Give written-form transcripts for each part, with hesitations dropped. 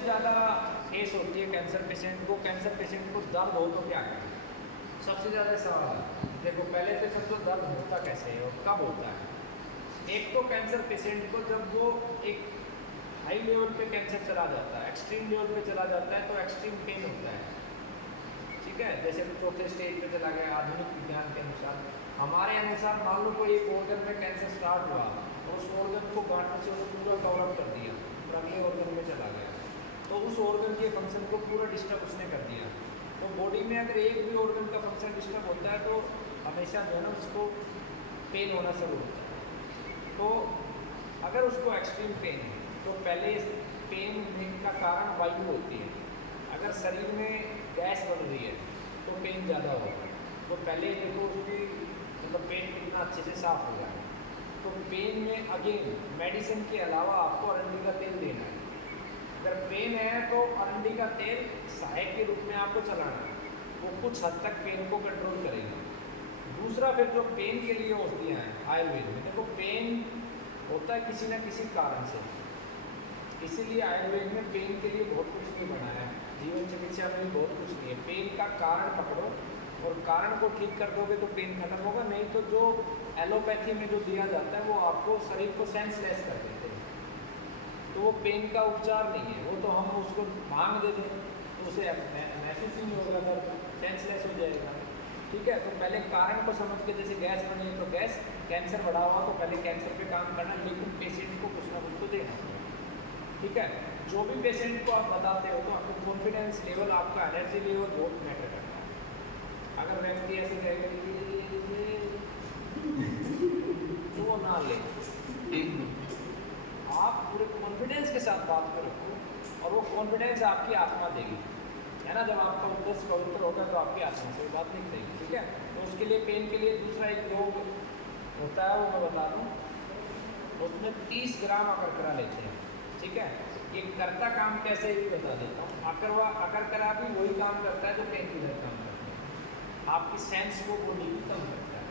ज़्यादा फेस होती है कैंसर पेशेंट को दर्द हो तो क्या करें? सबसे ज़्यादा सवाल है। देखो पहले तो सबको दर्द होता कैसे है और कब होता है। एक तो कैंसर पेशेंट को जब वो एक हाई लेवल पे कैंसर चला जाता है, एक्सट्रीम लेवल पे चला जाता है तो एक्सट्रीम पेन होता है, ठीक है। जैसे चौथे स्टेज पे चला गया आधुनिक विज्ञान के अनुसार। हमारे अनुसार मान लो कोई एक ऑर्गन में कैंसर स्टार्ट हुआ और उस ऑर्गन को गांठों से वो पूरा कवर अप कर दिया और अगले ऑर्गन में चला गया, तो उस ऑर्गन के फंक्शन को पूरा डिस्टर्ब उसने कर दिया। तो बॉडी में अगर एक भी ऑर्गन का फंक्शन डिस्टर्ब होता है तो हमेशा जो है ना उसको पेन होना शुरू होता है। तो अगर उसको एक्सट्रीम पेन है तो पहले पेन का कारण वायु होती है। अगर शरीर में गैस बढ़ रही है तो पेन ज़्यादा होगा। तो पहले देखो उसकी मतलब पेन कितना अच्छे से साफ हो जाए। तो पेन में अगेन मेडिसिन के अलावा आपको अरंडी का तेल देना है। अगर पेन है तो अरंडी का तेल सहायक के रूप में आपको चलाना है, वो कुछ हद तक पेन को कंट्रोल करेगा। दूसरा फिर जो पेन के लिए औषधियाँ हैं आयुर्वेद में, देखो पेन होता है किसी न किसी कारण से, इसीलिए आयुर्वेद में पेन के लिए बहुत कुछ नहीं बनाया है। जीवन चिकित्सा में भी बहुत कुछ नहीं है। पेन का कारण पकड़ो और कारण को ठीक कर दोगे तो पेन खत्म होगा। नहीं तो जो एलोपैथी में जो दिया जाता है वो आपको शरीर को सेंसलेस कर देते हैं, तो वो पेन का उपचार नहीं है। वो तो हम उसको भांग दे दें तो उसे महसूस ही नहीं होगा, दर्द सेंसलेस हो जाएगा, ठीक है। तो पहले कारण को समझ के, जैसे गैस बनी तो गैस, कैंसर बढ़ा हुआ तो पहले कैंसर पे काम करना, लेकिन पेशेंट को कुछ ना कुछ तो देना, ठीक है। जो भी पेशेंट को आप बताते हो तो आपको कॉन्फिडेंस लेवल, आपका एनर्जी लेवल बहुत मैटर करता है। अगर व्यक्ति ऐसे कहेगा तो वो ना ले, आप पूरे कॉन्फिडेंस के साथ बात को रखो और वो कॉन्फिडेंस आपकी आत्मा देगी, है ना। जब आपका उद्देश्य पवित्र होगा तो आपकी आत्मा से बात नहीं करेगी, ठीक है। तो उसके लिए पेन के लिए दूसरा एक योग होता है, वो मैं बता दूँ। उसमें 30 ग्राम अकरकरा लेते हैं, ठीक है। एक करता काम कैसे भी बता देता हूँ। अकरकरा भी वही काम करता है जो पेन किलर काम करता है, आपकी सेंस को बॉडी भी कम करता है।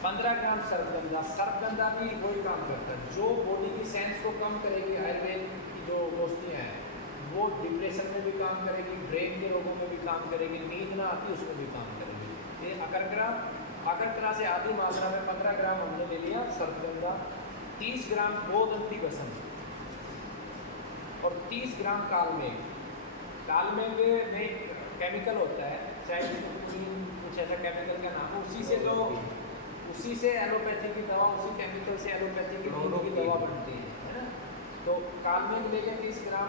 15 ग्राम सर्पगंधा भी वही काम करता है, जो बॉडी की सेंस को कम करेगी। आयुर्वेद की जो औषधियाँ हैं वो डिप्रेशन में भी काम करेगी, ब्रेन के रोगों में भी काम करेगी, नींद ना आती उसमें भी काम करेगी। ये अकरकरा से आधी मात्रा में 15 ग्राम हमने ले लिया सर्पगंधा, 30 ग्राम गोदंती बसंत और 30 ग्राम कालमेघ। कालमेघ में केमिकल होता है, शायद कुछ ऐसा केमिकल का नाम है, उसी से एलोपैथी की दवा, उसी केमिकल से एलोपैथी की दवा बनती है ना। तो कालमेघ ले लें 30 ग्राम,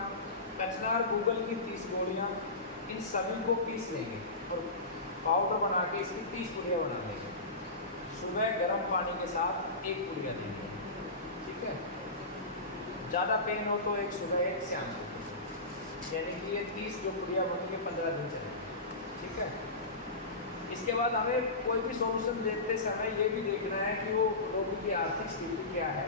कचनार गूगल की 30 गोलियाँ, इन सभी को पीस लेंगे और पाउडर बना के इसकी 30 पुड़िया बना लेंगे। सुबह गर्म पानी के साथ 1 पुड़िया देंगे, ठीक है। ज़्यादा पेन हो तो एक सुबह एक शाम को, यानी कि ये 30 जो पुड़िया बनेंगे 15 दिन चलेंगे, ठीक है। इसके बाद हमें कोई भी सॉल्यूशन देते समय ये भी देखना है कि वो रोगी की आर्थिक स्थिति क्या है,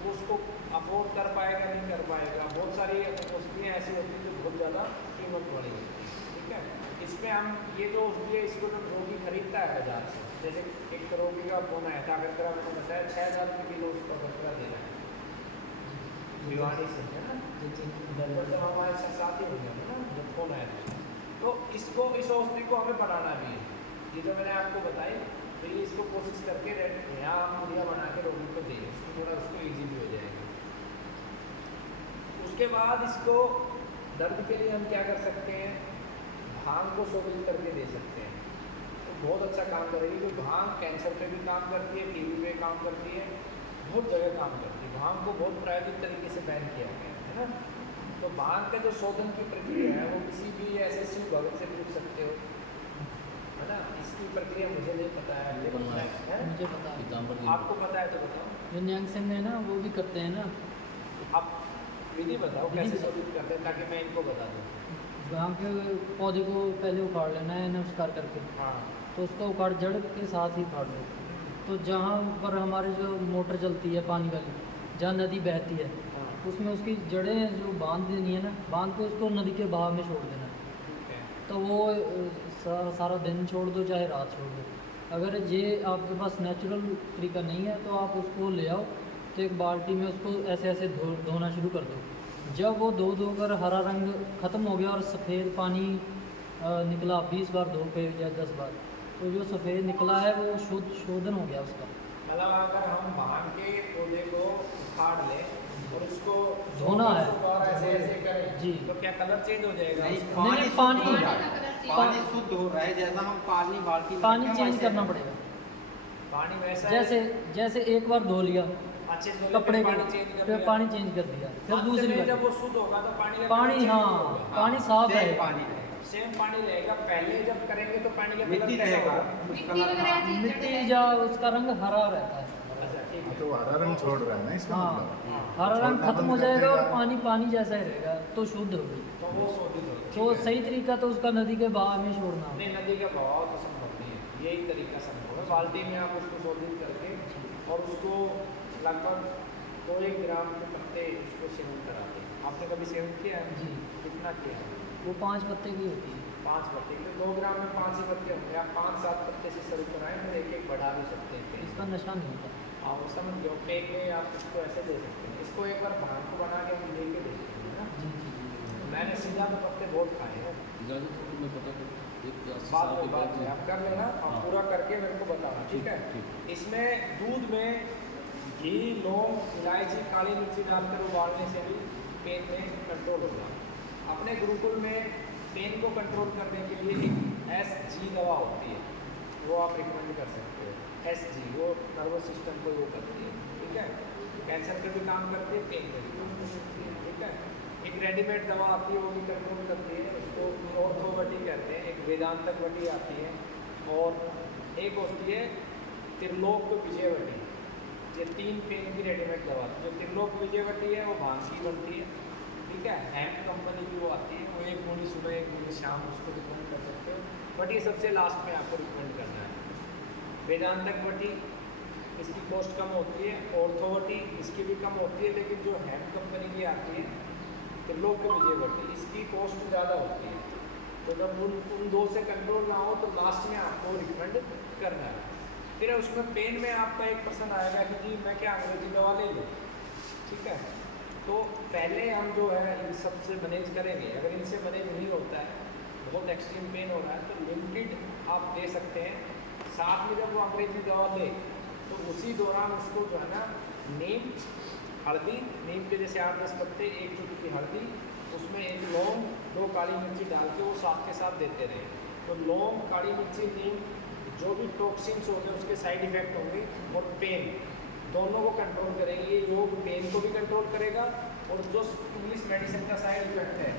वो उसको अफोर्ड कर पाएगा नहीं कर पाएगा। बहुत सारी औषधियाँ ऐसी होती हैं जो बहुत ज़्यादा कीमत वाली होती है, ठीक है। इसमें हम ये जो औषधि है इसको जो रोगी खरीदता है बाजार से, जैसे एक रोगी का फोन आया था, अकरकरा मैंने बताया 6000 रुपये किलो उसका अकरकरा देना है भिवानी से, है ना। जब हमारे साथ ही हो गया ना जब फोन आया था, तो इसको इस औषधि को हमें बनाना भी है। ये जो मैंने आपको बताई तो ये इसको कोशिश करके यहाँ हम पुड़िया बना के रोगी को दें, उसको थोड़ा उसको ईजी भी हो जाएगा। उसके बाद इसको दर्द के लिए हम क्या कर सकते हैं, भांग को शोभित करके दे सकते हैं, तो बहुत अच्छा काम करेगी। क्योंकि भांग कैंसर पे भी काम करती है, टीबी पे काम करती है, बहुत जगह काम करती है। भांग को बहुत प्रायोगिक तरीके से बैन किया गया है ना। तो भांग का जो शोधन की प्रक्रिया है वो किसी भी SSU भगत से पूछ सकते हो, है ना। इसकी प्रक्रिया मुझे नहीं पता है, मुझे पता है, आपको पता है तो बताओ। जो न्यांगसेन है ना वो भी करते हैं ना, आप विधि बताओ कैसे शोधित करते हैं ताकि मैं इनको बता दूँ। भांग के पौधे को पहले उखाड़ लेना है नमस्कार करके, हाँ, तो उसका उखाड़ जड़ के साथ ही उखाड़ लो। तो जहाँ पर हमारे जो मोटर चलती है पानी वाली, जहाँ नदी बहती है, हाँ, उसमें उसकी जड़ें जो बांध देनी है ना, बांध के उसको नदी के बहाव में छोड़ देना है। ठीक है। तो वो सारा दिन छोड़ दो चाहे रात छोड़ दो। अगर ये आपके पास नेचुरल तरीका नहीं है तो आप उसको ले आओ, तो एक बाल्टी में उसको ऐसे ऐसे धोना शुरू कर दो। जब वो धो धोकर हरा रंग ख़त्म हो गया और सफ़ेद पानी निकला, 20 बार धो पे या 10 बार, तो जो सफ़ेद निकला है वो शोधन हो गया उसका। मतलब अगर हम भांग के पौधे को उखाड़ लें और उसको धोना है। और ऐसे ऐसे करें जी। तो क्या कलर चेंज हो जाएगा? नहीं, नहीं, पानी पानी- शुद्ध हो रहा है। पानी शुद्ध हो रहा है, जैसा हम पानी बाल्टी में पानी रखें, चेंज वैसे करना पड़ेगा। पानी वैसा जैसे जैसे एक बार धो लिया अच्छे से कपड़े को, पानी चेंज कर फिर दिया। पानी चेंज कर दिया, फिर अंत दूसरी में जब बार वो शुद्ध होगा तो पानी का पानी, कलर हाँ, change होगा। पानी साफ सेम रहेगा। पानी रहेगा। सेम पानी रहेगा। पहले जब करेंगे तो पानी का मिट्टी कलर कैसा रहेगा, होगा? कुछ मिट्टी कलर वगैरह चीज़ मिट्टी चढ़ेगा। या उसका रंग हरा रहता है। अच्छा, ठीक है। तो हरा रंग छोड़ रहा है ना इसका हाँ, मतलब। हरा रंग छोड़ना खत्म बंद हो कर जाएगा और देगा। पानी पानी जैसा ही रहेगा, तो शुद्ध हो गई। तो वो शोधित होगा। तो ठीक है। सही तरीका तो उसका नदी के बहाव में छोड़ना होगा। नहीं, नदी का बहाव तो संभव नहीं है। यही तरीका संभव है। बाल्टी में आप उसको शोधित करके और उसको लगभग 2-1 ग्राम के पत्ते उसको सेवन करा दें। आपने कभी सेवन किया है? जी। कितना किया है? वो 5 पत्ते की होती है। 5 पत्ते। तो 2 ग्राम में 5 ही पत्ते होंगे। आप 5-7 पत्ते से शुरू कराएं, फिर एक बढ़ा भी सकते हैं। इसका नशा नहीं होता। हाँ, वो समझ गए। पेट में आप इसको ऐसे दे सकते हैं। इसको एक बार भांग को बना के हम लेके दे सकते हैं ना। जी जी जी। मैंने सीधा तो पत्ते बहुत खाए हैं। इजाज़त हो तो मैं पता करूँ, एक या अस्सी बाद साल में के बात बाद में आप कर लेना और हाँ। पूरा करके मेरे को बताना, ठीक है? ठीक। इसमें दूध में घी, लौंग, इलायची, काली मिर्ची डालकर उबालने से भी पेन में कंट्रोल होगा। अपने गुरुकुल में पेन को कंट्रोल करने के लिए एक SG दवा होती है, वो आप रिकमेंड कर सकते हो। SG वो नर्वस सिस्टम को वो करती है, ठीक है? कैंसर पे भी काम करती है, पेन पे भी काम करती है, ठीक है? एक रेडीमेड दवा आती है, वो भी कंट्रोल करती है, उसको ऑर्थोवटी कहते हैं। एक वेदांतकवटी आती है और एक होती है त्रिलोक विजयवटी। ये 3 पेन की रेडीमेड दवा। जो त्रिलोक विजयवटी है वो भांग की बनती है, ठीक है? हैंड कंपनी की वो आती है, वो 1 गोली सुबह 1 गोली शाम उसको रिकमेंड कर सकते हो। बट ये सबसे लास्ट में आपको रिकमेंड करना है। वेदांतकवटी इसकी कॉस्ट कम होती है, ऑर्थोवटी इसकी भी कम होती है, लेकिन जो हैंड कंपनी की आती है त्रिलोक विजयवटी, इसकी कॉस्ट ज़्यादा होती है। तो जब उन 2 से कंट्रोल ना हो तो लास्ट में आपको रिकमेंड करना है। फिर उसमें पेन में आपका एक पर्सन आएगा कि जी मैं क्या अंग्रेजी दवा ले लूँ, ठीक है? तो पहले हम जो है इन सब से मैनेज करेंगे। अगर इनसे मैनेज नहीं होता है, बहुत एक्सट्रीम पेन हो रहा है, तो लिमिटेड आप दे सकते हैं। साथ में जब वो अंग्रेजी दवा ले तो उसी दौरान उसको जो है ना नीम, हल्दी, नीम के जैसे 8-10 पत्ते, 1 चुटकी हल्दी, उसमें 1 लौंग, 2 काली मिर्ची डाल के वो साथ के साथ देते रहे। तो लौंग, काली मिर्ची, नीम जो भी टॉक्सिन्स होंगे उसके साइड इफ़ेक्ट होंगे और पेन दोनों को कंट्रोल करेंगे। ये योग पेन को भी कंट्रोल करेगा और जो इंग्लिश मेडिसिन का साइड इफेक्ट है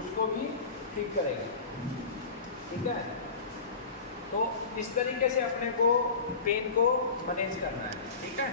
उसको भी ठीक करेगा, ठीक है? तो इस तरीके से अपने को पेन को मैनेज करना है, ठीक है?